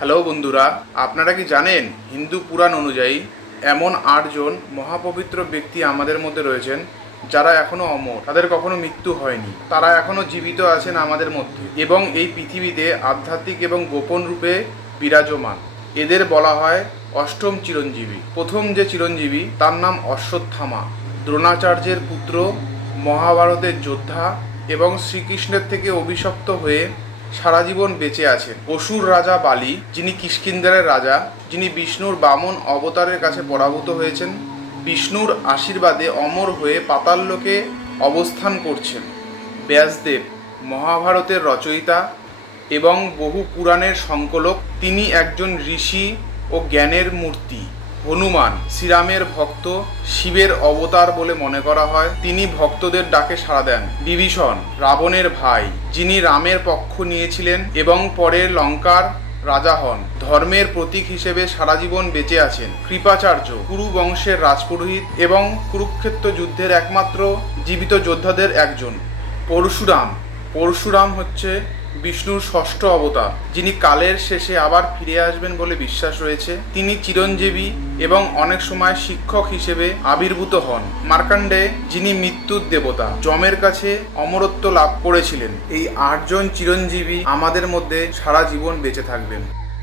Hello বন্ধুরা, আপনারা কি জানেন হিন্দু পুরাণ অনুযায়ী এমন আটজন মহাপবিত্র ব্যক্তি আমাদের মধ্যে রয়েছেন যারা এখনও অমর, তাদের কখনো মৃত্যু হয়নি। তারা এখনও জীবিত আছেন আমাদের মধ্যে এবং এই পৃথিবীতে আধ্যাত্মিক এবং গোপন রূপে বিরাজমান। এদের বলা হয় অষ্টম চিরঞ্জীবী। প্রথম যে চিরঞ্জীবী, তার নাম অশ্বত্থামা। দ্রোণাচার্যের পুত্র, মহাভারতের যোদ্ধা এবং শ্রীকৃষ্ণের থেকে অভিশপ্ত হয়ে সারা জীবন বেঁচে আছেন। অসুর রাজা বালি, যিনি কিষ্কিন্দারের রাজা, যিনি বিষ্ণুর বামন অবতারের কাছে পরাভূত হয়েছেন, বিষ্ণুর আশীর্বাদে অমর হয়ে পাতাললোকে অবস্থান করছেন। ব্যাসদেব, মহাভারতের রচয়িতা এবং বহু পুরাণের সংকলক, তিনি একজন ঋষি ও জ্ঞানের মূর্তি। হনুমান, শ্রীরামের ভক্ত, শিবের অবতার বলে মনে করা হয়। তিনি ভক্তদের ডাকে সাড়া দেন। বিভীষণ, রাবণের ভাই, যিনি রামের পক্ষ নিয়েছিলেন এবং পরে লঙ্কার রাজা হন, ধর্মের প্রতীক হিসেবে সারা জীবন বেঁচে আছেন। কৃপাচার্য কুরু বংশের রাজপুরোহিত এবং কুরুক্ষেত্র যুদ্ধের একমাত্র জীবিত যোদ্ধাদের একজন। পরশুরাম পরশুরাম হচ্ছে বিষ্ণুর ষষ্ঠ অবতার, যিনি কালের শেষে আবার ফিরে আসবেন বলে বিশ্বাস রয়েছে। তিনি চিরঞ্জীবী এবং অনেক সময় শিক্ষক হিসেবে আবির্ভূত হন। মার্কান্ডে যিনি মৃত্যুর দেবতা জমের কাছে অমরত্ব লাভ করেছিলেন। এই আটজন চিরঞ্জীবী আমাদের মধ্যে সারা জীবন বেঁচে থাকবেন।